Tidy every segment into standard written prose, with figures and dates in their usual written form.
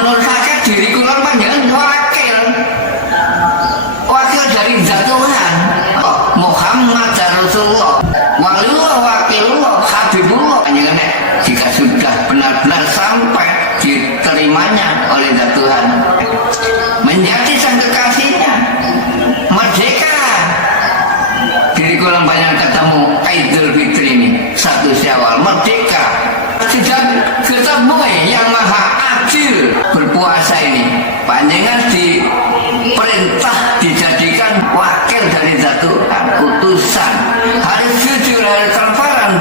menurut saya diri kula panjenengan wakil dari zat Tuhan. Muhammad Rasulullah, waliullah, wakilullah, habibullah. Panjenengan jika sudah benar-benar sampai diterimanya oleh zat Tuhan, menjadi sang kekasihnya, merdeka. Diri kula panjenengan ketemu Idul Fitri ini 1 Syawal, merdeka. Sejak ketemu yang maha adil berpuasa ini, panjenengan diperintah dijadikan wakil dari zat Tuhan, utusan, harus jujur, harus transparan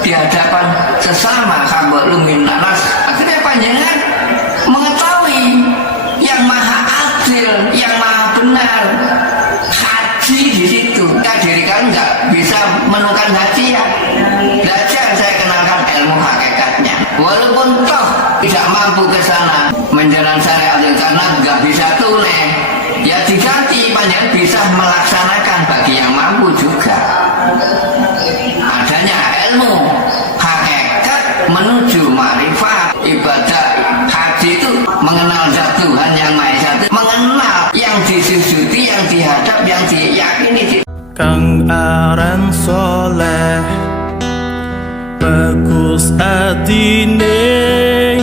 di hadapan sesama hamba lumin nanas. Akhirnya panjenengan mengetahui yang maha adil, yang maha benar. Haji di situ. Diri kan nggak bisa menemukan haji ya. Belajar saya kenalkan ilmu hakikatnya. Walaupun toh tidak mampu ke sana menjalankan syariat karena nggak bisa tunai, ya diganti panjang bisa melaksanakan bagi yang mampu juga. Adanya ilmu hakikat menuju marifat. Ibadah haji itu mengenal zat Tuhan yang Maha Esa, mengenal yang disujudi, yang dihadap, yang diyakini. Kang aran soleh bagus adine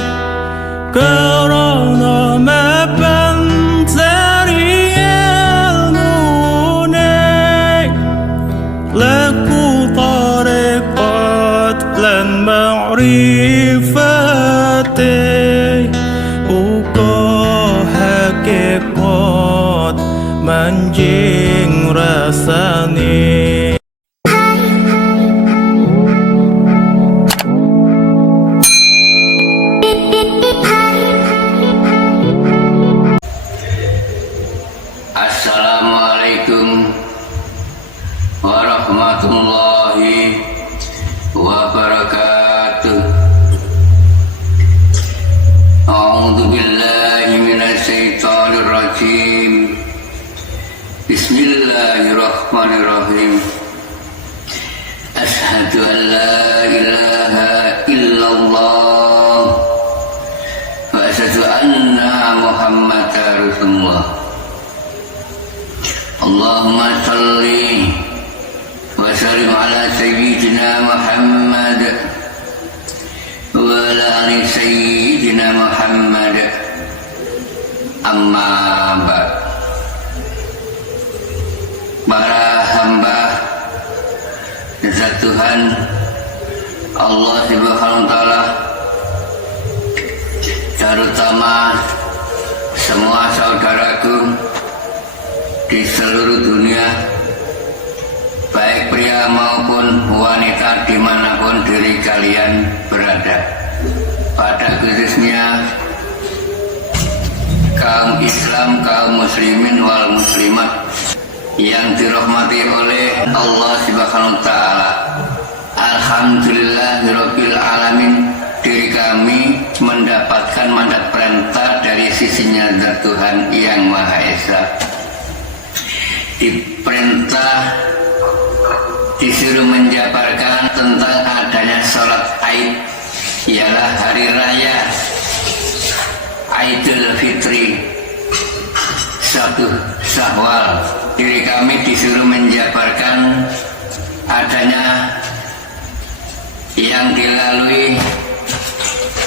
karena mempelajari ilmune, laku tarekat lan ma'rifate, uga hakikat manjing rasane. Assalamualaikum warahmatullahi wabarakatuh. A'udzu billahi minasy syaithanir rajim. Bismillahirrahmanirrahim. Asyhadu an la ilaha illallah wa asyhadu anna Muhammadar Rasulullah. Allahumma salli wa sallim ala sayyidina Muhammad wa ala ali sayyidina Muhammad. Amma ba'd. Para hamba zat Tuhan Allah Subhanahu wa taala, terutama semua saudaraku di seluruh dunia, baik pria maupun wanita dimanapun diri kalian berada, pada khususnya kaum Islam, kaum muslimin wal muslimat yang dirahmati oleh Allah Subhanahu wa taala. Alhamdulillahirabbil alamin, diri kami mendapatkan mandat perintah dari sisinya zat Tuhan yang Maha Esa. Diperintah, disuruh menjabarkan tentang adanya sholat Aid, ialah hari raya Idul Fitri 1 Syawal. Diri kami disuruh menjabarkan adanya yang dilalui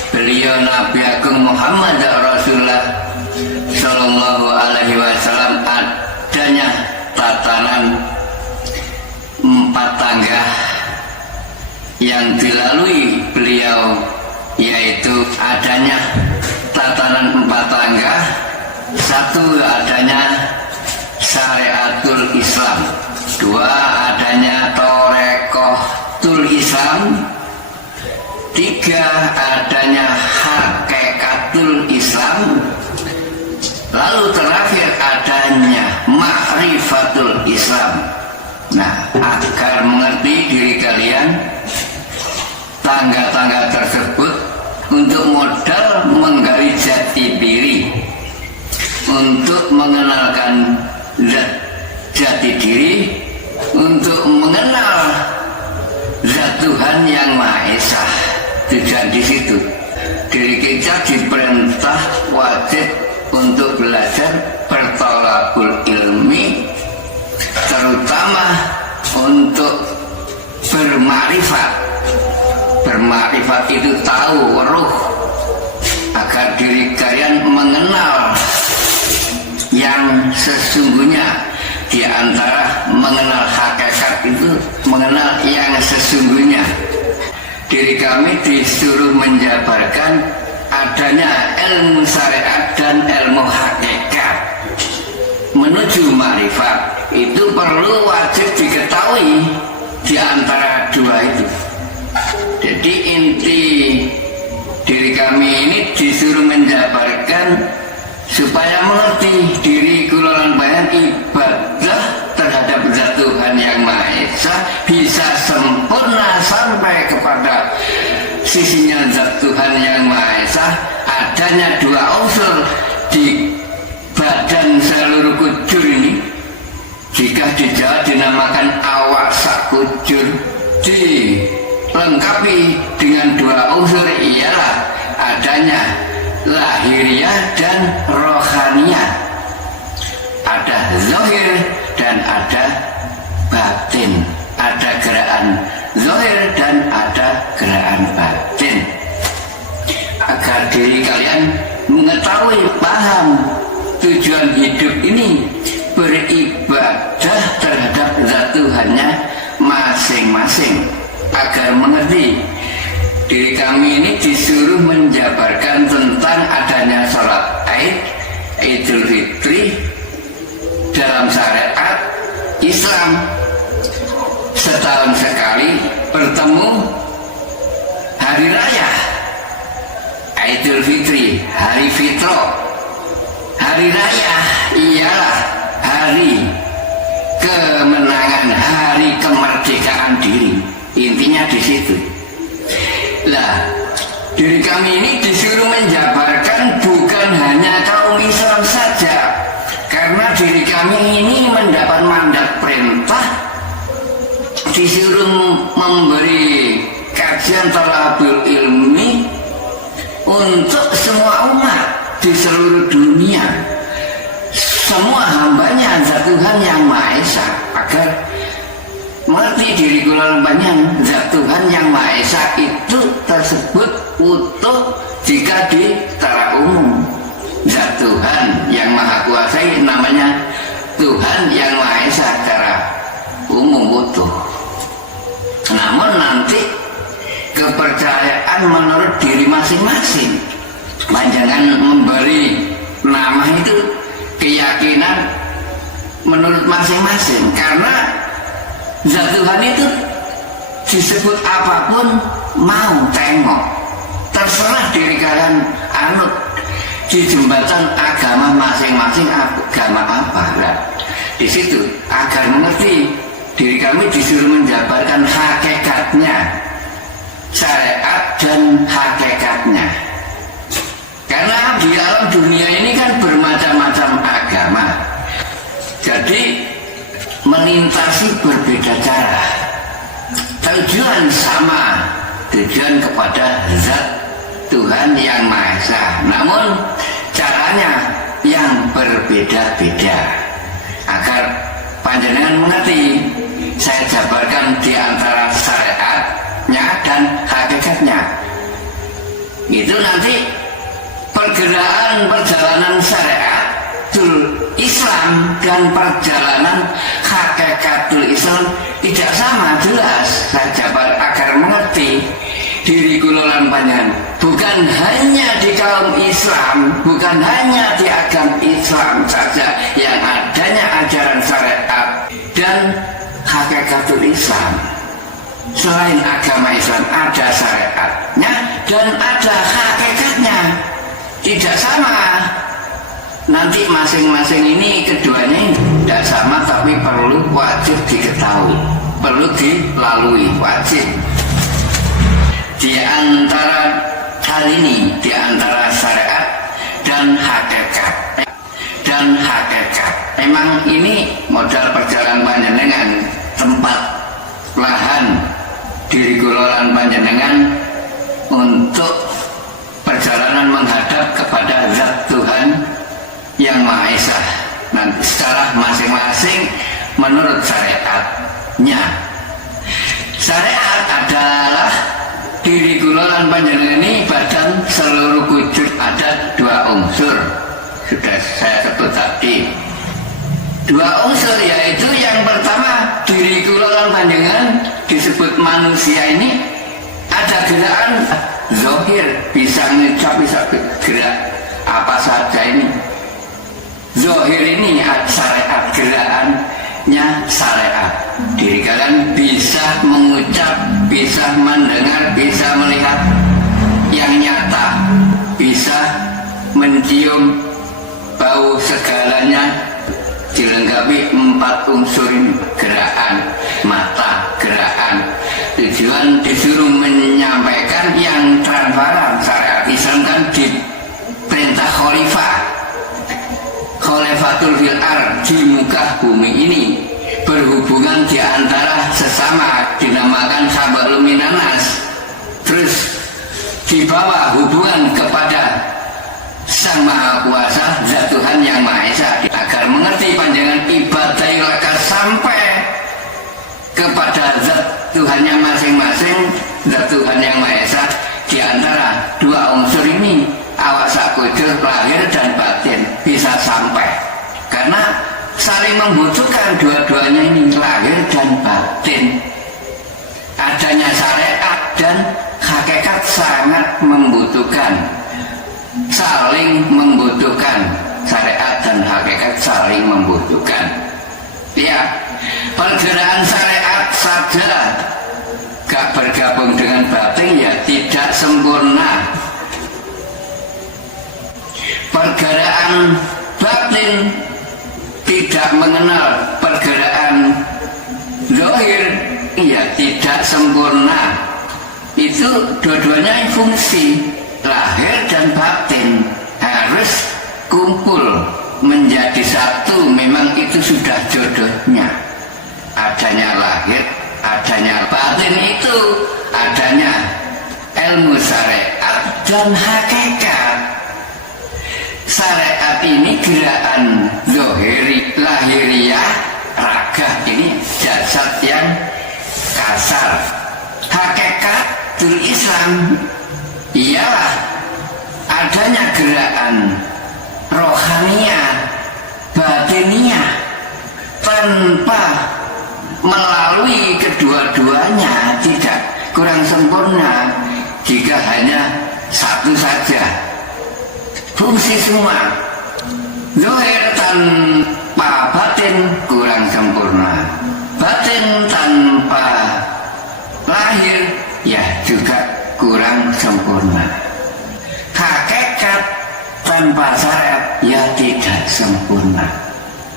beliau Nabi Agung Muhammad Rasulullah Sallallahu Alaihi Wasallam, adanya tatanan 4 tangga yang dilalui beliau, yaitu adanya tatanan 4 tangga. 1, adanya syariatul Islam. 2, adanya torekotul Islam. 3, adanya hakikatul Islam. Lalu terakhir adanya ma'rifatul Islam. Nah, agar mengerti diri kalian tangga-tangga tersebut untuk modal menggali jati diri, untuk mengenalkan jati diri, untuk mengenal zat Tuhan yang Maha Esa. Tidak di situ. Diri kita diperintah belajar bertolakul ilmi, terutama untuk bermakrifat. Bermakrifat itu tahu ruh, agar diri kalian mengenal yang sesungguhnya. Di antara mengenal hakikat itu mengenal yang sesungguhnya. Diri kami disuruh menjabarkan adanya ilmu syariat dan ilmu hakikat. Menuju makrifat itu perlu wajib diketahui di antara dua itu. Jadi inti diri kami ini disuruh menjabarkan supaya mengerti diri kula bayan ibadah terhadap zat Tuhan yang Maha Esa bisa sempurna sampai kepada sisinya zat Tuhan yang Maha Esa. Adanya dua unsur di badan seluruh kujur ini, jika di Jawa dinamakan awak sakujur, dilengkapi dengan dua unsur, ialah adanya lahiriah dan rohaniah. Ada zahir dan ada batin. Ada gerakan zahir dan ada gerakan batin. Agar diri kalian mengetahui, paham tujuan hidup ini, beribadah terhadap zat Tuhannya masing-masing. Agar mengerti diri kami ini disuruh menjabarkan tentang adanya sholat Aid, Idul Fitri dalam syariat Islam. Setahun sekali bertemu hari raya Idul Fitri, hari Fitro. Hari raya ialah hari kemenangan, hari kemerdekaan diri. Intinya di situ. Lah, diri kami ini disuruh menjabarkan bukan hanya kaum Islam saja, karena diri kami ini mendapat mandat perintah disuruh memberi kajian thalabul ilmi untuk semua umat di seluruh dunia, semua hambanya zat Tuhan yang Maha Esa, agar mengerti diri kula banyak zat Tuhan yang Maha Esa itu tersebut utuh jika di secara umum. Zat Tuhan yang Maha Kuasa namanya Tuhan yang Maha Esa secara umum utuh. Namun nanti kepercayaan menurut diri masing-masing. Jangan memberi nama itu keyakinan menurut masing-masing, karena zat Tuhan itu disebut apapun mau tengok, terserah diri kalian anut di jembatan agama masing-masing, agama apa lah. Di situ agar mengerti diri kami disuruh menjabarkan hakikatnya, syariat dan hakikatnya. Karena di alam dunia ini kan bermacam-macam agama, jadi melintasi berbeda cara. Tujuan sama, tujuan kepada zat Tuhan yang Maha Esa, namun caranya yang berbeda-beda. Agar panjenengan mengerti, saya jabarkan di antara syariatnya dan hakikatnya. Itu nanti perjalanan syariat Islam dan perjalanan hakikatul Islam tidak sama, jelas. Saya jabar agar mengerti diri kula panjenengan bukan hanya di kaum Islam, bukan hanya di agama Islam saja yang adanya ajaran syariat dan hakikatul Islam. Selain agama Islam ada syariatnya dan ada hakikatnya. Tidak sama. Nanti masing-masing ini keduanya tidak sama, tapi perlu wajib diketahui, perlu dilalui, wajib. Di antara hal ini, di antara syariat dan hakikat, memang ini modal perjalanan panjenengan, tempat lahan diri kula panjenengan untuk perjalanan menghadap kepada zat Tuhan yang Yang Maha Esa. Dan secara masing-masing menurut syariatnya. Syariat adalah diri kula lan panjenengan ini badan seluruh wujud ada dua unsur. Sudah saya sebut tadi. Dua unsur yaitu yang pertama diri kula lan panjenengan disebut manusia ini ada gerakan zahir, bisa ngucap, bisa gerak apa saja ini. Zahir ini syariat, gerakannya syariat. Diri kalian bisa mengucap, bisa mendengar, bisa melihat yang nyata, bisa mencium, bau, segalanya dilengkapi 4 unsur ini. Gerakan mata, gerakan tujuan disuruh menyampaikan yang transparan. Syariat Islam kan diperintah khalifah, khalifatul fil ard, di muka bumi ini, berhubungan di antara sesama dinamakan sahabatul minanas. Terus di bawah hubungan kepada Sang Maha Kuasa, Zat Tuhan Yang Maha Esa, agar mengerti panjangan ibadah laka sampai kepada Zat Tuhannya masing-masing. Zat Tuhan Yang Maha Esa di antara dua unsur ini, awak sakudu lahir dan batin bisa sampai, karena saling membutuhkan dua-duanya ini, lahir dan batin. Adanya syariat dan hakikat sangat membutuhkan, saling membutuhkan. Syariat dan hakikat saling membutuhkan. Ya, pergerakan syariat saja gak bergabung dengan batin ya tidak sempurna. Pergerakan batin tidak mengenal pergerakan zahir ya tidak sempurna. Itu dua-duanya fungsi, lahir dan batin harus kumpul menjadi satu. Memang itu sudah jodohnya. Adanya lahir, adanya batin, itu adanya ilmu syariat dan hakikat. Syariat ini gerakan zahiri, lahiriah, raga, ini jasad yang kasar. Hakikatul Islam ialah adanya gerakan rohaniah, batiniah, tanpa melalui kedua-duanya tidak kurang sempurna jika hanya satu saja. Fungsi semua. Zahir tanpa batin kurang sempurna, batin tanpa lahir ya juga kurang sempurna. Hakikat tanpa syariat ya tidak sempurna.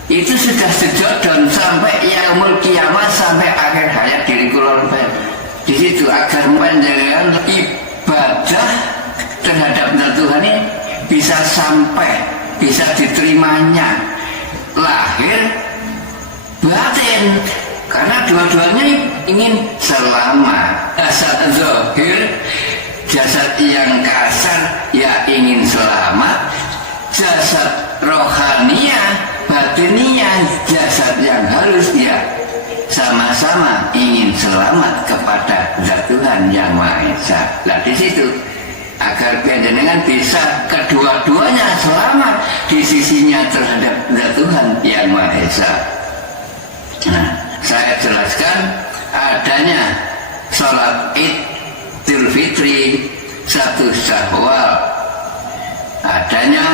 Itu sudah sejodoh sampai yaumul kiamat, sampai akhir hayat diri kula. Di situ agar panjenengan ibadah terhadap Tuhan ini bisa sampai, bisa diterimanya lahir batin, karena dua-duanya ingin selamat. Jasad zahir, jasad yang kasar ya ingin selamat, jasad rohaniah, batiniah, jasad yang halus ya sama-sama ingin selamat kepada Zat Tuhan Yang Maha Esa. Nah di situ agar panjenengan bisa kedua-duanya selamat di sisinya terhadap Zat Tuhan Yang Maha Esa. Nah, saya jelaskan adanya sholat Idul Fitri 1 Syawal, adanya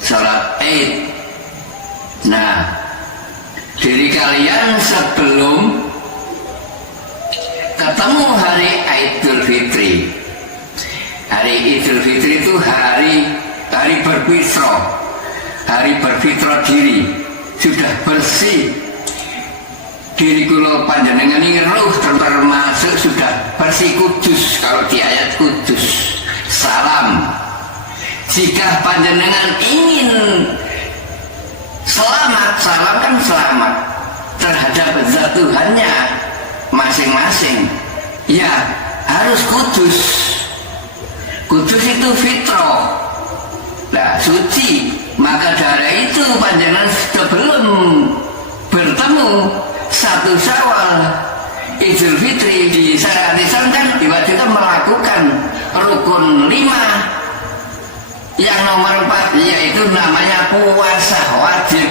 sholat Id. Nah, diri kalian sebelum ketemu hari Idul Fitri. Hari Idul Fitri itu hari berfitrah, hari berfitrah diri, sudah bersih diri kula panjenengan ini, ruh termasuk sudah bersih, kudus. Kalau di ayat kudus, salam. Jika panjenengan ingin selamat, salam kan selamat terhadap Zat Tuhannya masing-masing, ya harus kudus. Kudus itu fitrah. Nah, suci. Maka dari itu panjenengan sebelum bertemu 1 Syawal Idul Fitri di syariat Islam kan diwajibkan melakukan rukun 5. Yang nomor 4 yaitu namanya puasa wajib.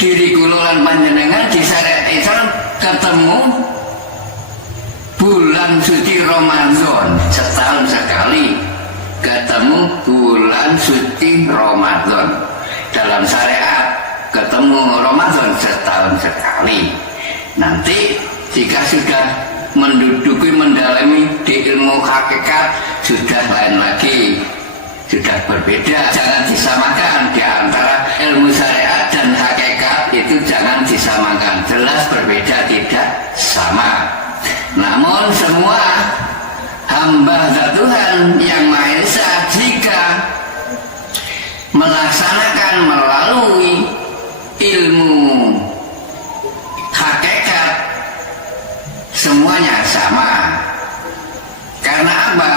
Diri kululan panjenengan di syariat Islam ketemu bulan suci Ramadan setahun sekali. Ketemu bulan suci Ramadan dalam syariat, ketemu Ramadan setahun sekali. Nanti jika sudah menduduki mendalami di ilmu hakikat sudah lain lagi, sudah berbeda. Jangan disamakan di antara ilmu syariat dan hakikat, itu jangan disamakan, jelas berbeda, tidak sama. Namun semua hamba Tuhan yang Maha Esa jika melaksanakan melalui ilmu hakikat semuanya sama. Karena apa?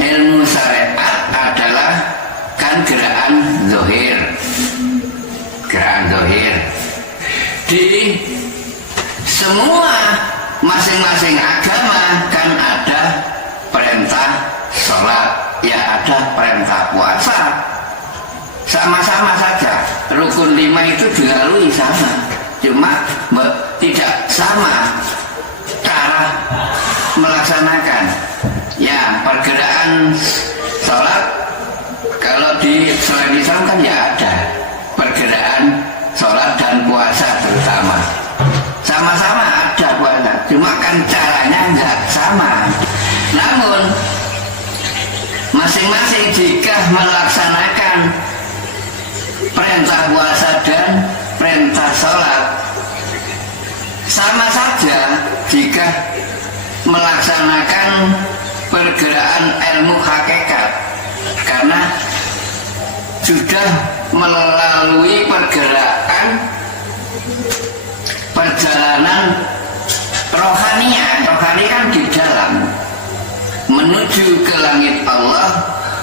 Ilmu syariat adalah kan gerakan zahir. Gerakan zahir. Di semua masing-masing agama kan ada perintah sholat, ya ada perintah puasa, sama-sama saja. Rukun 5 itu dilalui sama, cuma tidak sama cara melaksanakan. Ya, pergerakan sholat kalau di selain Islam kan ya ada pergerakan sholat dan puasa terutama. Sama-sama ada puasa, cuma kan caranya nggak sama. Namun masing-masing jika melaksanakan perintah puasa dan perintah sholat sama saja jika melaksanakan pergerakan ilmu hakikat, karena sudah melalui pergerakan perjalanan rohania. Rohani kan di dalam menuju ke langit Allah,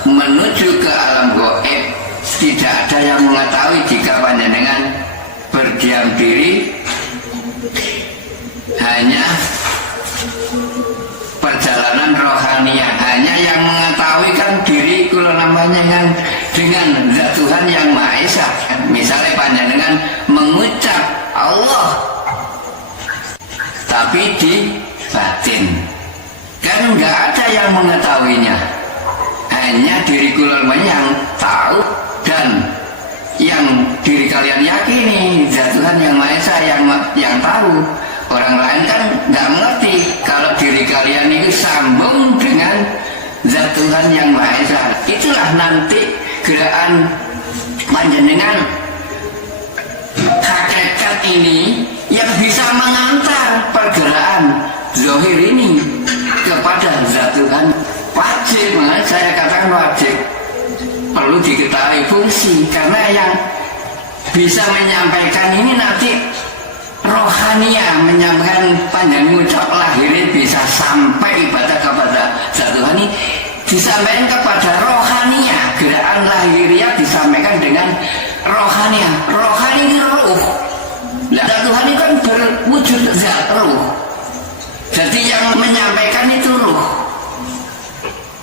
menuju ke alam gaib. Tidak ada yang mengetahui jika panjenengan berdiam diri, hanya perjalanan rohania. Hanya yang mengetahui kan diri kula namanya kan dengan zat Tuhan yang Maha Esa. Misalnya panjenengan mengucap Allah tapi di batin kan nggak ada yang mengetahuinya, hanya diri kalian yang tahu dan yang diri kalian yakini zat Tuhan yang Maha Esa yang tahu. Orang lain kan nggak mengerti kalau diri kalian itu sambung dengan zat Tuhan yang Maha Esa. Itulah nanti gerakan panjenengan hakikat ini yang bisa mengantar pergerakan zahir ini kepada zat Tuhan. Wajib, saya katakan wajib, perlu diketahui fungsi, karena yang bisa menyampaikan ini nanti rohania, menyampaikan panjang ucap lahirnya bisa sampai ibadah kepada zat Tuhan ini disampaikan kepada rohania. Gerakan lahiriah disampaikan dengan rohania. Rohani itu ruh. Nah, Tuhan itu kan berwujud zat ruh. Jadi yang menyampaikan itu ruh.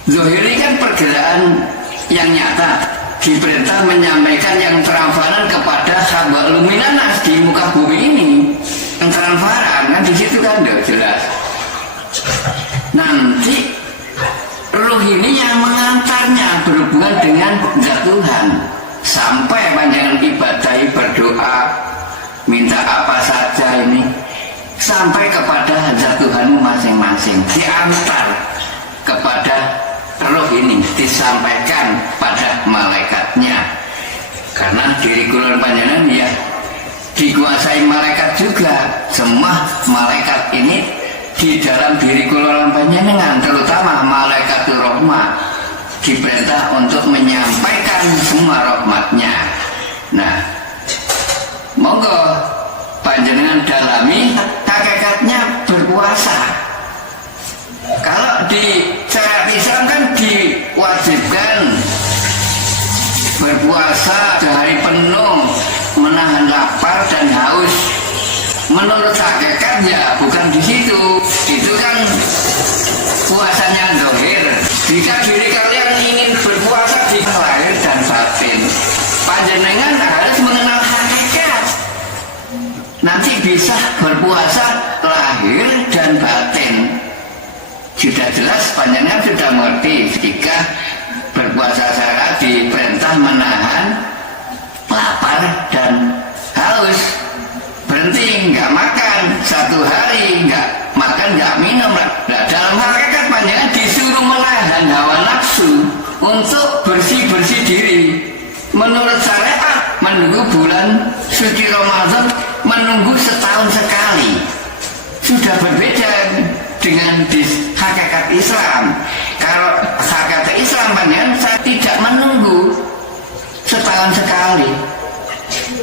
Zahiri kan pergerakan yang nyata, diperintah menyampaikan yang transparan kepada hamba luminanas di muka bumi ini. Yang transparan kan di situ kan udah jelas. Nanti ruh ini yang mengantarnya berhubungan dengan zat Tuhan. Sampai panjangan ibadah, berdoa, minta apa saja ini sampai kepada zat Tuhanmu masing-masing, diantar kepada roh ini, disampaikan pada malaikatnya. Karena diri kula panjenengan ya dikuasai malaikat juga. Semua malaikat ini di dalam diri kula panjenengan, terutama malaikat rahmah, diperintah untuk menyampaikan semua rahmatnya. Nah, monggo panjenengan dalami hakikatnya berpuasa. Kalau di syariat Islam kan diwajibkan berpuasa sehari penuh, menahan lapar dan haus. Menurut hakikat ya bukan di situ. Itu kan puasanya zahir. Jika diri kalian ingin berpuasa di lahir dan batin, panjenengan harus mengenal hakikat. Nanti bisa berpuasa lahir dan batin. Sudah jelas panjenengan sudah mengerti jika berpuasa syariat diperintah menahan lapar dan haus. Berhenti, nggak makan, 1 hari nggak makan, nggak minum. Nah, dalam hakikat panjenengan disuruh menahan hawa nafsu untuk bersih-bersih diri. Menurut syariat, menunggu bulan suci Ramadan, menunggu setahun sekali. Sudah berbeda dengan di hakikat Islam. Kalau hakikat Islam panjenengan tidak menunggu setahun sekali.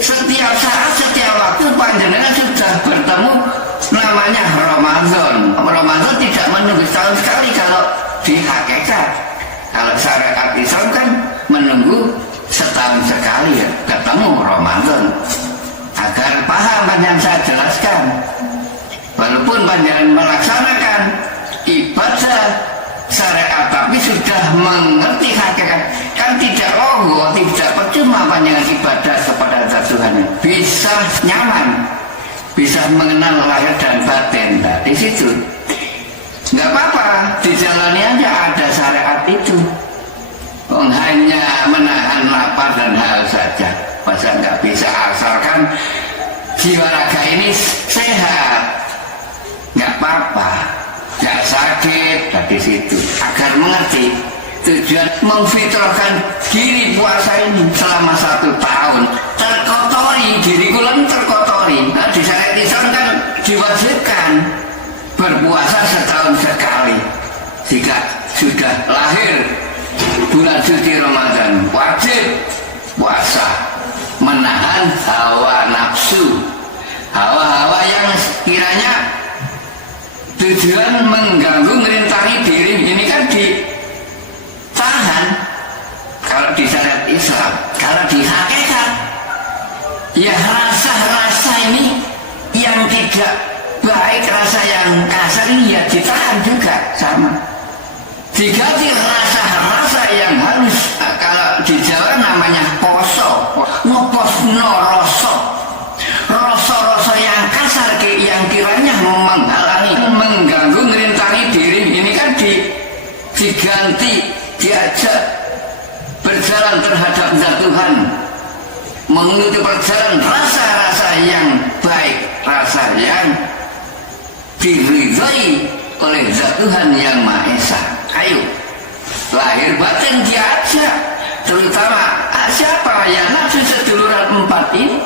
Setiap saat, setiap waktu panjenengan sudah bertemu namanya Ramadan. Ramadan tidak menunggu setahun sekali kalau di hakikat. Kalau syariat Islam kan menunggu setahun sekali ya ketemu Ramadan. Agar paham panjenengan saya jelaskan. Walaupun panjenengan melaksanakan ibadah syariat tapi sudah mengerti hakikat, kan tidak logo, tidak percuma panjangan ibadah kepada zat Tuhan. Bisa nyaman, bisa mengenal lahir dan batin. Nah, di situ nggak apa-apa, dijalani aja, ada syariat itu. Hanya menahan lapar dan haus saja. Masa nggak bisa, asalkan jiwa raga ini sehat, nggak apa-apa, nggak sakit. Dari situ agar mengerti tujuan memfitrahkan diri puasa ini selama 1 tahun. Terkotori, diri kulen terkotori. Nah, di syariat Islam kan diwajibkan berpuasa setahun sekali. Jika sudah lahir bulan suci Ramadan, wajib puasa, menahan hawa nafsu, hawa-hawa yang kiranya tujuan mengganggu, ngerintangi diri. Ini kan ditahan kalau di syariat Islam. Kalau di hakikat ya rasa-rasa ini yang tidak baik, rasa yang kasar ini ya ditahan juga sama. Diganti rasa-rasa yang halus. Nah, kalau di Jawa namanya poso, ngopos no rosok. Rasa-rasa yang kasar yang kiranya menghalangi, mengganggu, ngerintangi diri. Ini kan diganti, diajak berjalan terhadap zat Tuhan, menuju perjalanan rasa-rasa yang baik, rasa yang diridhai oleh zat Tuhan yang Maha Esa. Ayo, lahir batin diajak, terutama siapa yang nafsu seduluran 4 ini.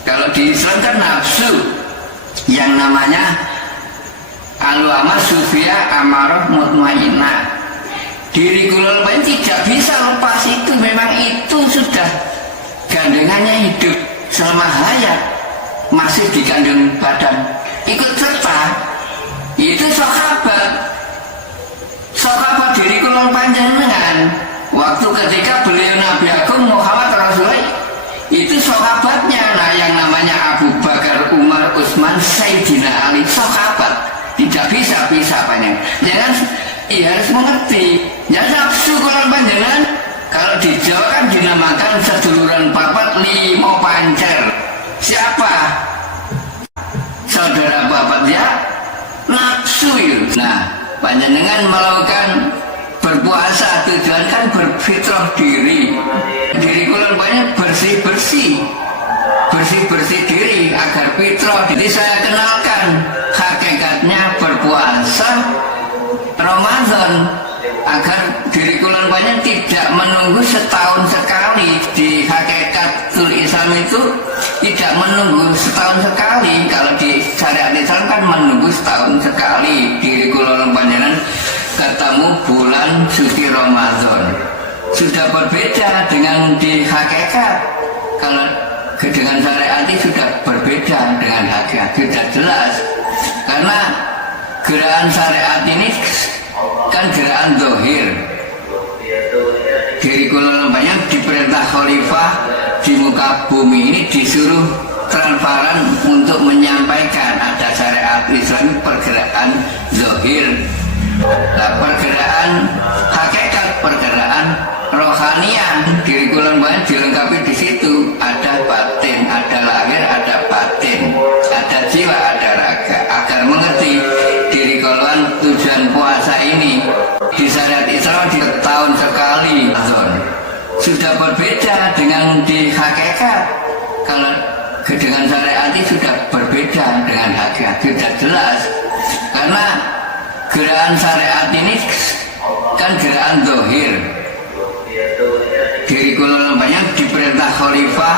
Kalau di Islam kan nafsu yang namanya al-amar sufia amarah mutmainnah. Diri kulul bain tidak bisa lepas itu. Memang itu sudah gandengannya hidup selama hayat, masih digandeng badan, ikut serta. Itu sahabat diri kulul panjenengan waktu ketika beliau Nabi Agung Muhammad Rasulullah, itu sahabatnya. Nah, yang namanya Abu Bakar, Umar, Utsman, Sayyidina Ali, sahabat. Tidak bisa banyak. Jangan, harus mengerti. Jangan nafsu kulon panjenengan. Kalau di Jawa kan dinamakan seduluran papat 5 pancer. Siapa saudara papat ya? Nafsu itu. Nah, panjenengan melakukan berpuasa tujuan kan berfitrah diri kulon banyak bersih diri agar fitrah. Jadi saya kenalkan hakikatnya berpuasa Ramadan agar diri kulon banyak tidak menunggu setahun sekali. Di hakikatul Islam itu tidak menunggu setahun sekali. Kalau di syariat Islam kan menunggu setahun sekali. Diri kulon banyak ketemu bulan suci Ramadan. Sudah berbeda dengan di hakikat. Kalau dengan syariat itu sudah berbeda dengan hakikat, sudah jelas. Karena gerakan syariat ini kan gerakan zahir. Diri kulon banyak diperintah khalifah di muka bumi ini disuruh transparan untuk menyampaikan ada syariat Islam, pergerakan zahir. Nah, pergerakan hakikat, pergerakan rohaniah, diri kulan banyak dilengkapi di situ. Ada batin, ada lahir, ada batin, ada jiwa, ada raga. Agar mengerti diri kulan tujuan puasa ini di syariat Islam di tahun sekali sudah berbeda dengan di hakikat. Kalau dengan syariat ini sudah berbeda dengan hakikat, sudah jelas. Karena gerakan syariat ini kan gerakan zahir. Diri kulan banyak diperintah khalifah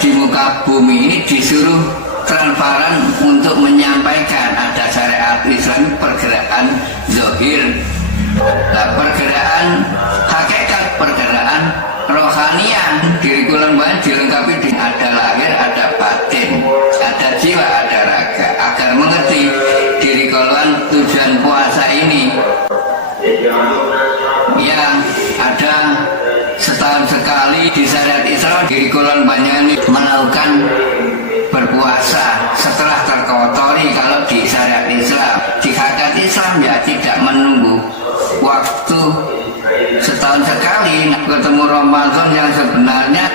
di muka bumi ini disuruh transparan untuk menyampaikan ada syariat Islam, pergerakan zahir. Nah, pergerakan hakikat, pergerakan rohaniah, diri kulan banyak dilengkapi dengan ada lahir, ada batin, ada jiwa, ada raga. Agar mengerti diri kulan tujuan puasa ini yang ada setahun sekali di syariat Islam. Diri kulan banyak ini melakukan berpuasa setelah terkotori. Kalau di syariat Islam, di hakikat Islam ya tidak menunggu waktu setahun sekali ketemu Ramadan yang sebenarnya.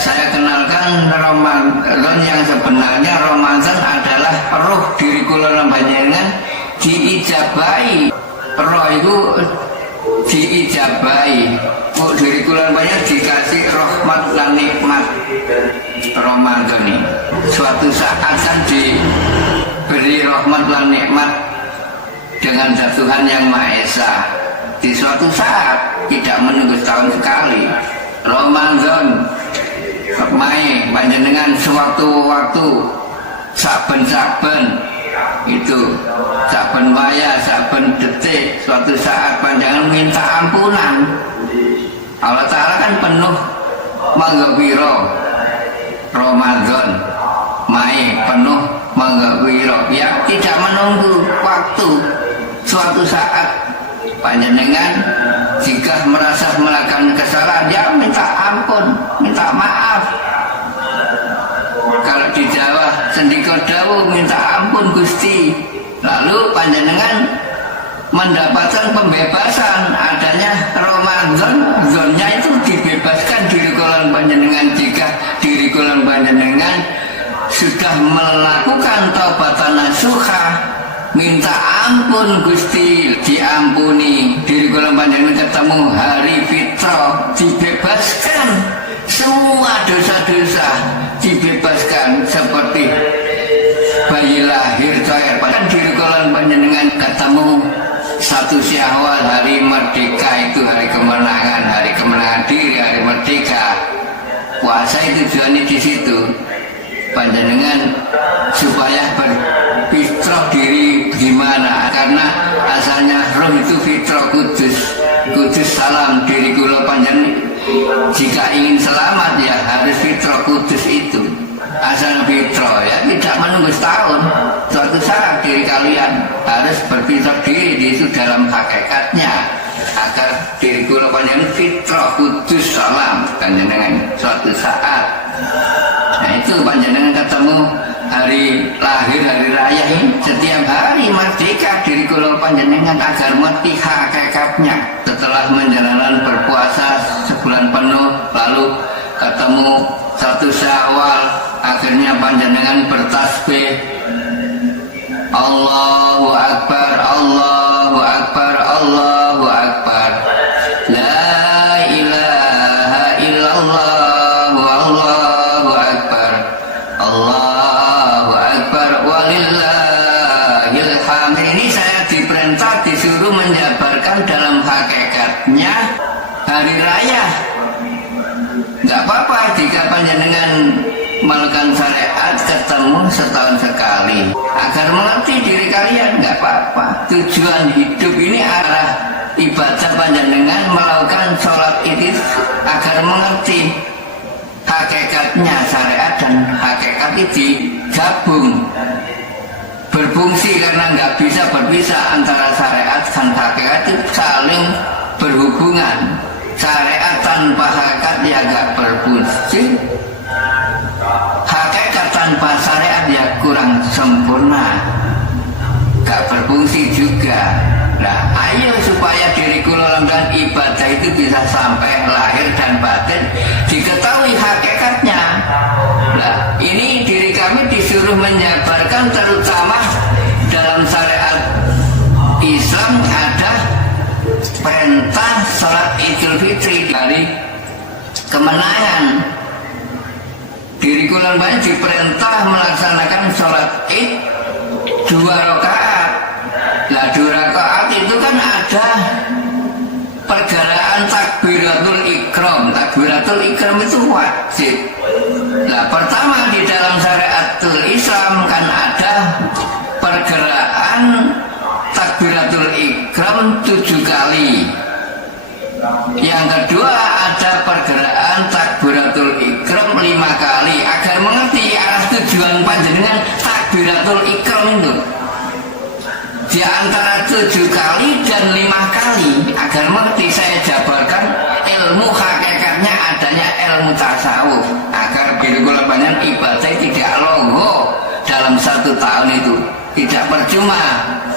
Saya kenalkan Ramadan yang sebenarnya. Ramadan adalah roh diri kulan panjenengan diijabai. Roh itu diijabai. Diri kulan banyak dikasih rahmat dan nikmat Ramadan ini. Suatu saat kan diberi rahmat dan nikmat dengan Tuhan yang Maha Esa. Di suatu saat, tidak menunggu setahun sekali, Ramadan Mai panjenengan sewaktu-waktu, saben-saben itu, saben waya, saben detik, suatu saat panjangan minta ampunan. Allah Ta'ala kan penuh menggembira. Ramadan Mai penuh menggembira, ya tidak menunggu waktu. Suatu saat panjenengan jika merasa melakukan kesalahan, ya minta ampun, minta maaf. Kalau di Jawa sendiko dawu minta ampun Gusti. Lalu panjenengan mendapatkan pembebasan adanya Ramadan. Zonnya itu dibebaskan diri kulan panjenengan jika diri kulan panjenengan sudah melakukan taubatan nasuha, minta ampun Gusti, diampuni. Diri kulan panjenengan ketemu hari fitrah, dibebaskan semua dosa-dosa, dibebaskan seperti bayi lahir cair. Kan diri kulan panjenengan ketemu 1 Syawal, hari merdeka, itu hari kemenangan diri, hari merdeka. Puasa itu tujuannya di situ. Panjenengan supaya berfitrah diri gimana? Karena asalnya roh itu fitrah kudus salam diri kula panjenengan. Jika ingin selamat ya harus fitrah kudus itu. Asal fitrah ya tidak menunggu setahun. Suatu saat diri kalian harus berfitrah diri di itu dalam hakikatnya, agar diri kula panjenengan fitrah kudus salam panjenengan suatu saat. Nah itu panjenengan ketemu hari lahir, hari raya ini setiap hari merdeka diri kula panjenengan agar mengerti hakikatnya. Setelah menjalankan berpuasa sebulan penuh, lalu ketemu 1 Syawal, akhirnya panjenengan bertasbih Allahu Akbar, Allahu Akbar, Allahu Akbar, la ilaha illallah, Allahu Akbar, Allahu Akbar, walillahil hamd. Ini saya diperintah, disuruh menjabarkan dalam hakikatnya hari raya. Nggak apa-apa jika panjenengan melakukan syariat ketemu setahun sekali, agar mengerti diri kalian, nggak apa-apa. Tujuan hidup ini arah ibadah panjenengan melakukan sholat itu agar mengerti hakikatnya syariat dan hakikat itu gabung berfungsi, karena nggak bisa berpisah antara syariat dan hakikat, itu saling berhubungan. Syariat tanpa hakikat ya gak berfungsi. Hakikat tanpa syariat ya kurang sempurna, gak berfungsi juga. Nah, ayo supaya diri kula dan ibadah itu bisa sampai lahir dan batin, diketahui hakikatnya. Nah, ini diri kami disuruh menyabarkan, terutama dalam syariat Islam ada perintah sholat Idul Fitri dari kemenangan. Diri kula banyak diperintah melaksanakan sholat Id 2 rakaat. Nah, 2 rakaat itu kan ada pergerakan takbiratul ikram. Takbiratul ikram itu wajib. Nah, pertama di dalam syariatul Islam kan ada pergerakan takbiratul ikram 7 kali. Yang kedua ada pergerakan takbiratul ikram 5 kali. Agar mengerti arah tujuan panjenengan takbiratul ikram itu, di antara 7 kali dan 5 kali, agar mengerti saya jabarkan ilmu hakikatnya adanya ilmu tasawuf, agar bila banyak ibadah tidak logo dalam 1 tahun itu, tidak percuma,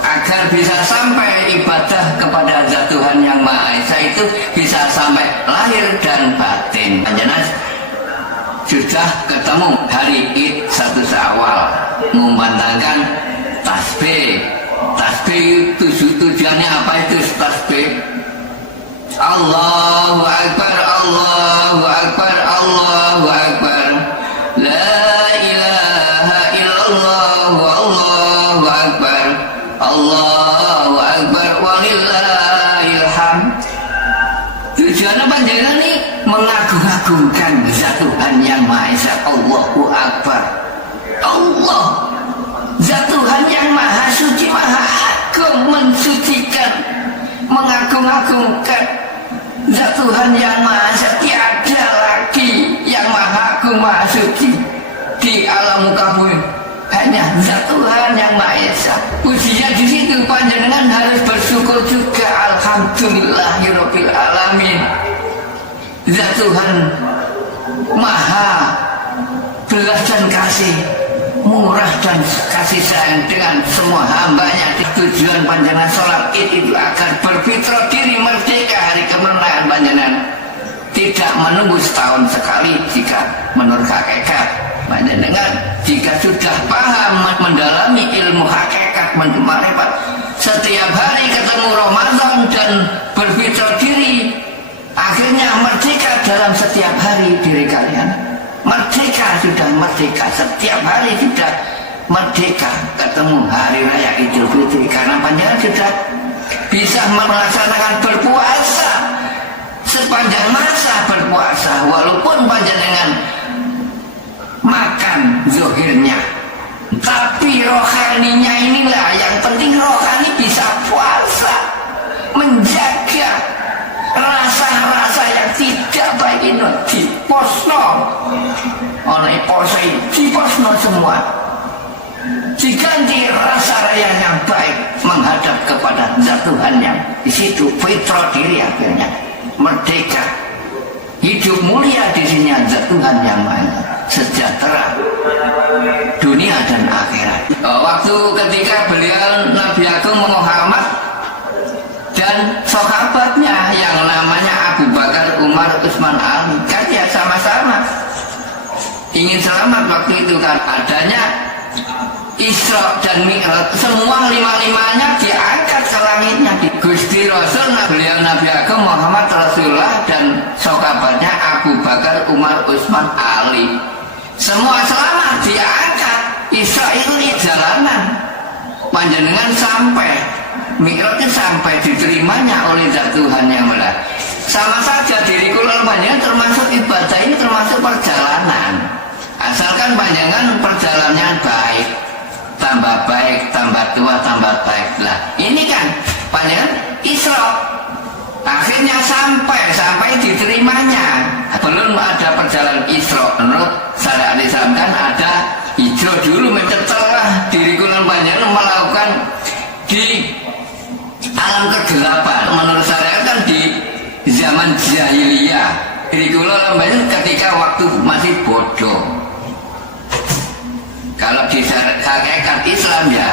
agar bisa sampai ibadah kepada Zat Tuhan Yang Maha Esa itu bisa sampai lahir dan batin. Panjenengan sudah ketemu hari Id 1 Syawal, mengumandangkan tasbih. Tasbih tujuannya apa itu tasbih? Allahu Akbar, Allahu Akbar, Allahu Akbar, la ilaha illallah, Allahu Akbar, Allahu Akbar, walillahil hamd. Tujuannya panjenengan ini mengagung-agungkan Zat Tuhan Yang Maha Esa. Allahu Akbar, Allah, Zat Tuhan yang Maha Suci, Maha Agung, mensucikan, mengagung-agungkan. Zat Tuhan yang Maha Esa, tiada lagi yang Maha Agung, Maha Suci di alam muka bumi, hanya Zat Tuhan yang Maha Esa. Pujinya di situ panjenengan harus bersyukur juga. Alhamdulillahirabbil alamin. Zat Tuhan Maha belas dan kasih, murah dan kasih sayang dengan semua hambanya. Tujuan panjenengan sholat Id itu agar berfitrah diri merdeka hari kemenangan panjenengan, tidak menunggu setahun sekali. Jika menurut hakikat panjenengan, jika sudah paham mendalami ilmu hakikat marifat, setiap hari ketemu Ramadan dan berfitrah diri, akhirnya merdeka dalam setiap hari diri kalian. Merdeka, sudah merdeka, setiap hari sudah merdeka. Ketemu hari raya Idul Fitri, karena panjenengan sudah bisa melaksanakan berpuasa sepanjang masa berpuasa, walaupun panjenengan makan zohirnya, tapi rohaninya inilah yang penting. Rohani bisa puasa, menjaga rasa-rasa yang tidak baik ini diposno oleh poso, diposno semua, diganti rasa yang baik menghadap kepada Zat Tuhan yang di situ fitrah diri, akhirnya merdeka, hidup mulia dirinya Zat Tuhan Yang Maha sejahtera dunia dan akhirat. Waktu ketika beliau Nabi Agung Muhammad dan sahabatnya yang namanya Abu Bakar, Umar, Utsman, Ali, kan ya sama-sama ingin selamat waktu itu, kan adanya Isra dan Mi'raj, semua 5-5-nya diangkat ke langitnya. Di Gusti Rasul, beliau Nabi Agung Muhammad Rasulullah dan sahabatnya Abu Bakar, Umar, Utsman, Ali, semua selamat diangkat. Isra itu di jalanan, panjenengan sampai Mi'raj sampai diterimanya oleh Zat Tuhan Yang Maha. Sama saja diri kula panjenengan termasuk ibadah ini, termasuk perjalanan. Asalkan panjenengan perjalanannya baik, tambah baik, tambah tua, tambah baik. Lah ini kan panjenengan Isra, akhirnya sampai diterimanya. Belum ada perjalanan Isra. Menurut syariat Islam kan ada hijrah dulu, setelah diri kula panjenengan melakukan di alam kegelapan. Menurut syariat kan di zaman jahiliyah Diri kula lembaga ketika waktu masih bodoh. Kalau di hakikat Islam ya,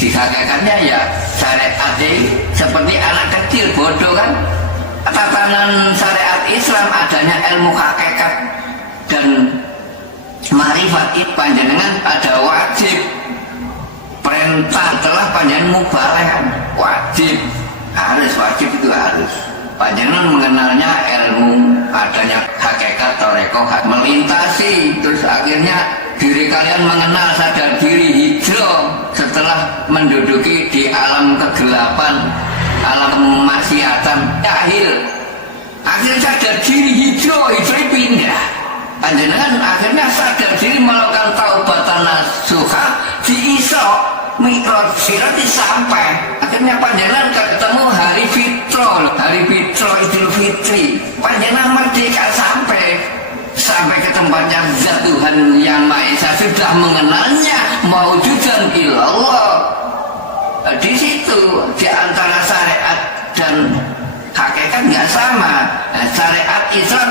di hakikatnya ya syariat seperti anak kecil bodoh kan. Tatanan syariat Islam adanya ilmu hakikat dan marifat panjenengan ada wajib, perintah telah panjenengan mubarekan wajib, harus wajib itu harus. Panjenengan mengenalnya ilmu adanya hakikat toreko melintasi, terus akhirnya diri kalian mengenal sadar diri hijrah setelah menduduki di alam kegelapan, alam kemaksiatan jahil. Akhirnya sadar diri hijrah pindah. Panjenengan akhirnya sadar diri melakukan taubatan nasuha di Isra Mi'raj sirati sampai akhirnya panjenengan ketemu hari fitrah, hari fitrah Idul Fitri. Panjenengan merdeka sampai ke tempatnya zat Tuhan yang Maha Esa, sudah mengenalnya maujudan ilallah. Di situ di antara syariat dan hakikat nggak sama. Syariat Islam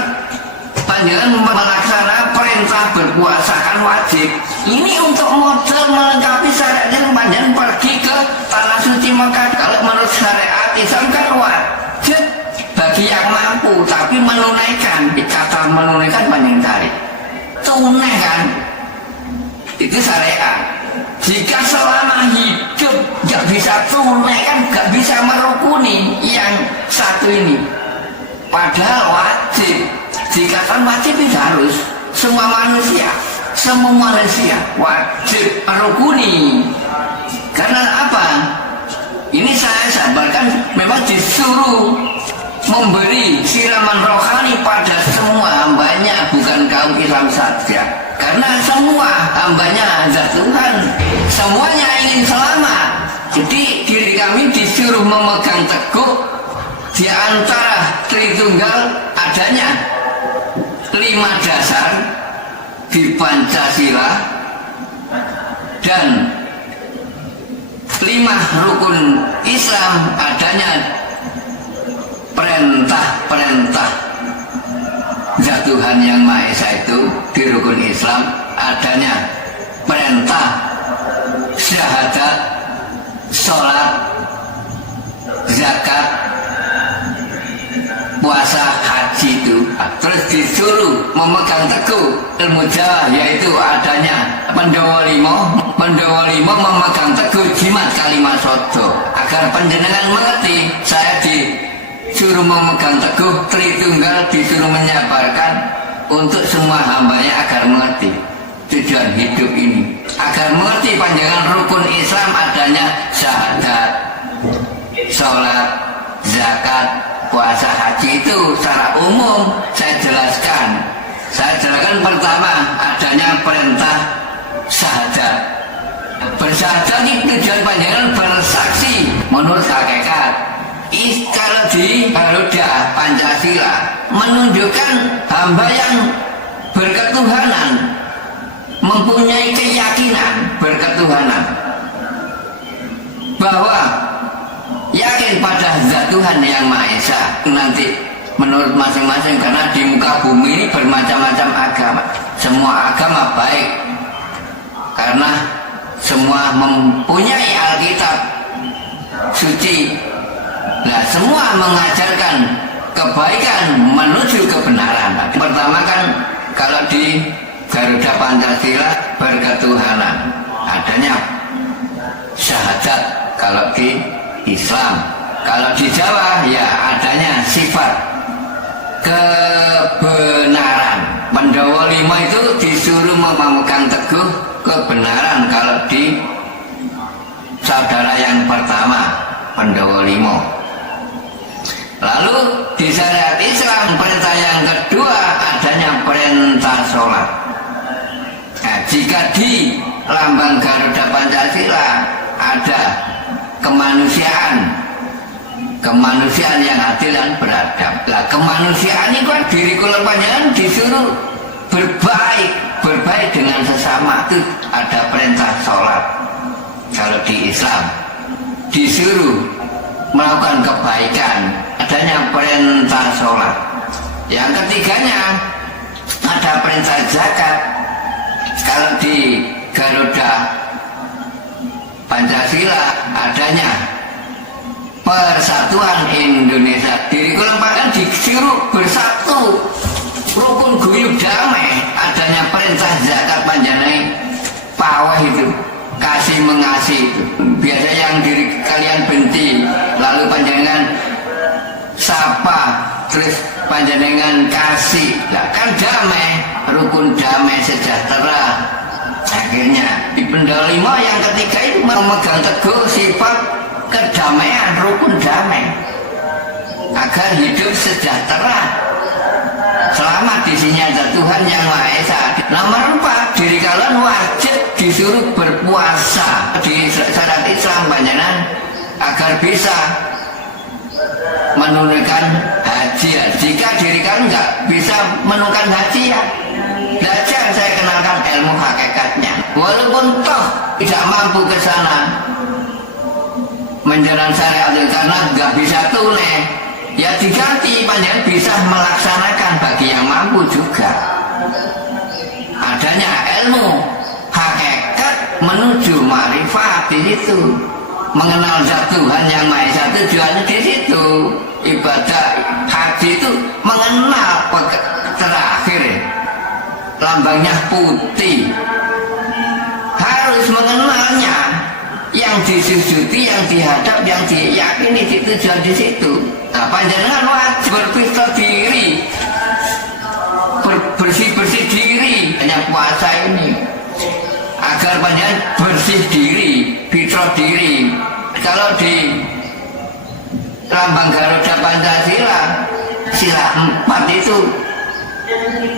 panjenengan melaksanakan perintah berpuasa kan wajib. Ini untuk modal melengkapi syariat yang panjenengan pergi ke tanah suci Mekah. Kalau menurut syariat Islam kan wajib bagi yang mampu, tapi menunaikan, kata menunaikan panjenengan cari tunai kan, itu syariat. Jika selama hidup gak bisa tunai kan gak bisa merukuni yang satu ini, padahal wajib. Jika kan wajib itu harus semua manusia wajib merukuni. Karena apa? Ini saya sabarkan memang disuruh memberi siraman rohani pada semua hambanya, bukan kaum Islam saja. Karena semua hambanya zat Tuhan, semuanya ingin selamat. Jadi diri kami disuruh memegang teguh di antara Tritunggal adanya 5 dasar di Pancasila dan 5 rukun Islam adanya perintah zat Tuhan yang Maha Esa itu. Di rukun Islam adanya perintah syahadat, sholat, zakat, puasa, haji itu. Terus disuruh memegang teguh ilmu Jawa, yaitu adanya Pandhawa 5 memegang teguh jimat kalimat sodo. Agar panjenengan mengerti, saya disuruh memegang teguh Tritunggal, disuruh menyabarkan untuk semua hambanya agar mengerti tujuan hidup ini, agar mengerti panjangan rukun Islam adanya syahadat, sholat, zakat, puasa, haji. Itu secara umum saya jelaskan. Pertama adanya perintah syahadat. Bersyahadat itu tujuan panjangan bersaksi menurut hakikat. Kalau di Garuda Pancasila menunjukkan hamba yang berketuhanan, mempunyai keyakinan berketuhanan, bahwa yakin pada zat Tuhan yang Maha Esa. Nanti menurut masing-masing, karena di muka bumi ini bermacam-macam agama. Semua agama baik karena semua mempunyai Alkitab suci. Nah, semua mengajarkan kebaikan menuju kebenaran. Pertama kan kalau di Garuda Pancasila berketuhanan, adanya syahadat. Kalau di Islam, kalau di Jawa ya adanya sifat kebenaran. Pandhawa 5 itu disuruh memegang teguh kebenaran. Kalau di saudara yang pertama Pandhawa 5. Lalu di syariat Islam perintah yang kedua adanya perintah sholat. Nah, jika di lambang Garuda Pancasila ada kemanusiaan yang adil dan beradab. Lah kemanusiaan itu kan diri kula panjenengan disuruh berbaik dengan sesama. Itu ada perintah sholat. Kalau di Islam disuruh melakukan kebaikan, adanya perintah sholat. Yang ketiganya ada perintah zakat. Kalau di Garuda Pancasila adanya Persatuan Indonesia, dirikulkan disuruh bersatu, rukun guyub damai. Adanya perintah zakat panjenengan paweh itu, kasih mengasihi. Biasa yang diri kalian benci, lalu panjenengan sapa, terus panjenengan kasih, lah kan damai, rukun damai sejahtera. Akhirnya di pendolima yang ketiga itu memegang teguh sifat kedamaian, rukun damai, agar hidup sejahtera selamat di sini ada Tuhan Yang Maha Esa. Nomor 4, diri kalian wajib disuruh berpuasa di syarat Islam panjenengan agar bisa menunaikan haji. Jika diri kalian nggak bisa menunaikan haji, ya belajar, saya kenalkan ilmu hakikatnya. Walaupun toh tidak mampu ke sana menjalankan syariat karena nggak bisa tunai, ya diganti panjenengan bisa melaksanakan bagi yang mampu juga. Adanya ilmu hakikat menuju marifat di situ, mengenal zat Tuhan Yang Maha Esa, tujuannya di situ. Ibadah haji itu mengenal terakhir, lambangnya putih, harus mengenalnya, yang disujudi, yang dihadap, yang diyakini, tujuan di situ. Nah, panjenengan wajib berpisah diri, bersih diri, hanya puasa ini agar panjenengan bersih diri, fitrah diri. Kalau di lambang Garuda Pancasila sila 4 itu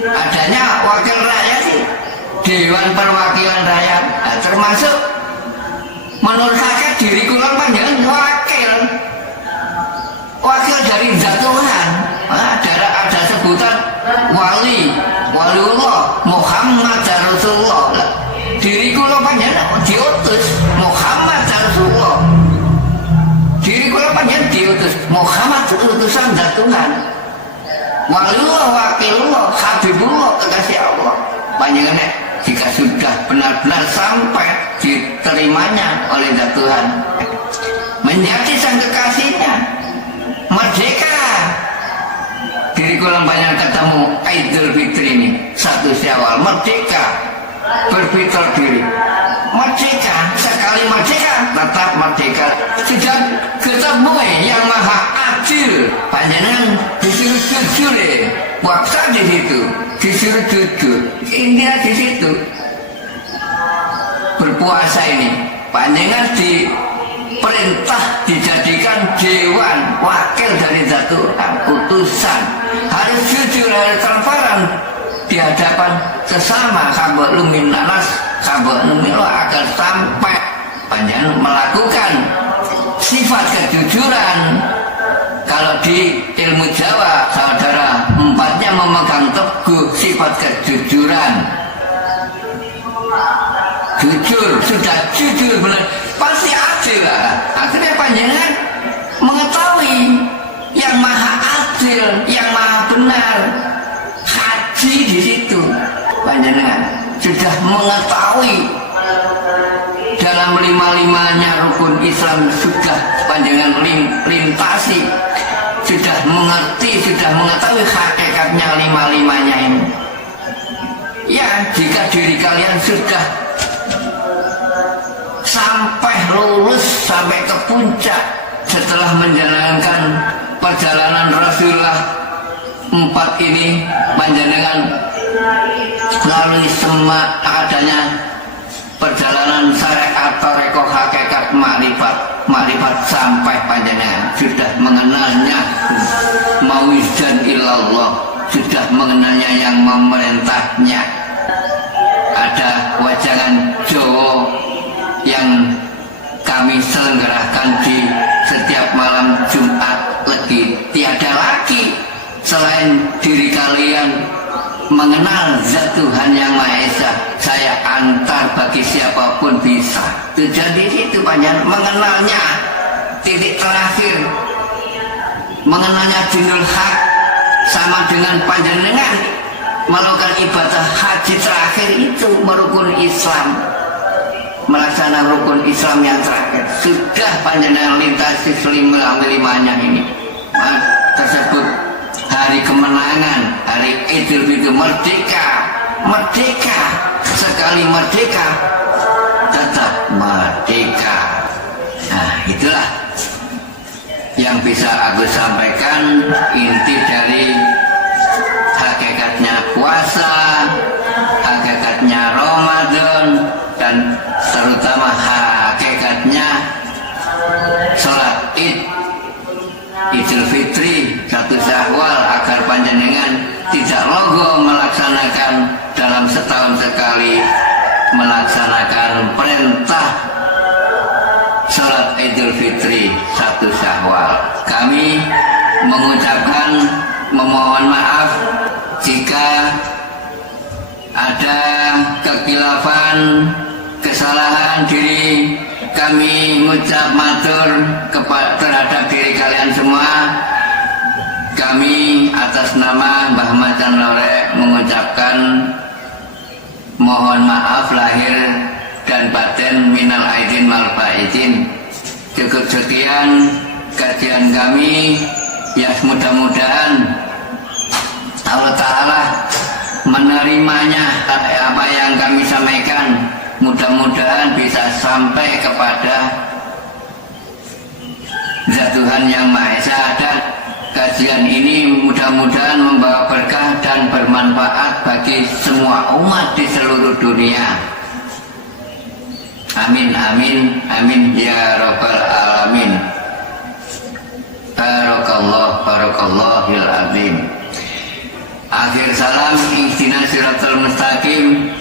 adanya wakil rakyat, Dewan Perwakilan Rakyat. Nah, termasuk menurut hakikat diri kula panjenengan wakil dari zat Tuhan. Ada sebutan waliullah Muhammad Rasulullah. Diri kula panjenengan diutus Muhammad Rasulullah. Diri kula panjenengan diutus Muhammad, utusan zat Tuhan. Waliullah, wakilullah, habibullah, kekasih Allah. Panjenengan jika sudah benar-benar sampai diterimanya oleh zat Tuhan, menjadi sang kekasihnya, merdeka. Diri kula panjenengan ketemu Idul Fitri ini 1 Syawal, merdeka, berfitrah diri, merdeka. Sekali merdeka tetap merdeka. Sudah ketemu Yang Maha Adil, panjenengan disuruh jujur, puasa di situ, disuruh jujur, intinya di situ. Berpuasa ini panjenengan diperintah dijadikan dewan wakil dari zat Tuhan, utusan, harus jujur, harus transparan di hadapan sesama, khabaru minanas khabaru minallah, agar sampai panjenengan melakukan sifat kejujuran. Kalau di ilmu Jawa, saudara, 4-nya memegang teguh sifat kejujuran. Jujur, sudah jujur benar, pasti adil lah. Akhirnya panjenengan mengetahui Yang Maha Adil, Yang Maha Benar. Haji di situ panjenengan sudah mengetahui dalam 5-5-nya rukun Islam, sudah panjenengan lintasi, sudah mengerti, sudah mengetahui hakikatnya 5-5-nya ini. Ya, jika diri kalian sudah sampai lulus, sampai ke puncak setelah menjalankan perjalanan Rasulullah 4 ini, panjenengan melalui semua adanya perjalanan syariat tarekoh hakikat makrifat sampai panjenengan sudah mengenalnya mauizan ilallah, sudah mengenalnya yang memerintahnya. Ada wajangan Jawa yang kami selenggarakan di setiap malam Jumat Legi. Tiada lagi selain diri kalian mengenal zat Tuhan Yang Maha Esa. Saya antar bagi siapapun bisa. Tujuan di situ panjang mengenalnya, titik terakhir mengenalnya dinul hak, sama dengan panjenengan melakukan ibadah haji terakhir itu merukun Islam, melaksanakan rukun Islam yang terakhir. Sudah panjenengan lintasi selima-limanya ini tersebut hari kemenangan, hari Idul Fitri, merdeka, merdeka, sekali merdeka tetap merdeka. Nah, itulah yang bisa aku sampaikan, inti dari hakikatnya puasa, hakikatnya Ramadan, dan terutama hakikatnya sholat Id, Idul Fitri, 1 Syawal, agar panjenengan tidak logo melaksanakan dalam setahun sekali melaksanakan perintah sholat Idul Fitri 1 Syawal. Kami mengucapkan memohon maaf jika ada kekhilafan, kesalahan diri. Kami mengucap matur terhadap diri kalian semua. Kami atas nama Mbah Macan Lorek mengucapkan mohon maaf lahir dan batin, minal aidin wal faizin. Cukup sekian kajian kami, ya mudah-mudahan Allah Ta'ala menerimanya apa yang kami sampaikan. Mudah-mudahan bisa sampai kepada Zat Tuhan Yang Maha Esa, dan kajian ini mudah-mudahan membawa berkah dan bermanfaat bagi semua umat di seluruh dunia. Amin, amin, amin ya rabbal alamin. Barakallah, barakallahil azim. Akhir salam, ihdinas siratal mustaqim.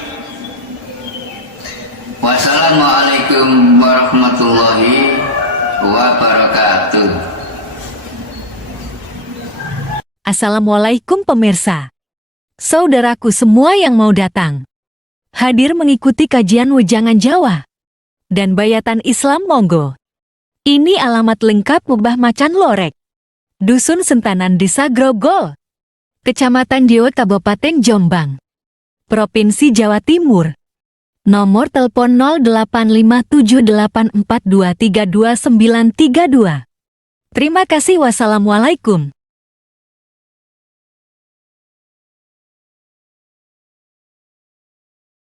Wassalamualaikum warahmatullahi wabarakatuh. Assalamualaikum pemirsa. Saudaraku semua yang mau datang hadir mengikuti kajian Wejangan Jawa dan Bayatan Islam, monggo. Ini alamat lengkap Mbah Macan Lorek, Dusun Sentanan, Desa Grogol, Kecamatan Dewa, Kabupaten Jombang, Provinsi Jawa Timur. Nomor telepon 085784232932. Terima kasih. Wassalamualaikum.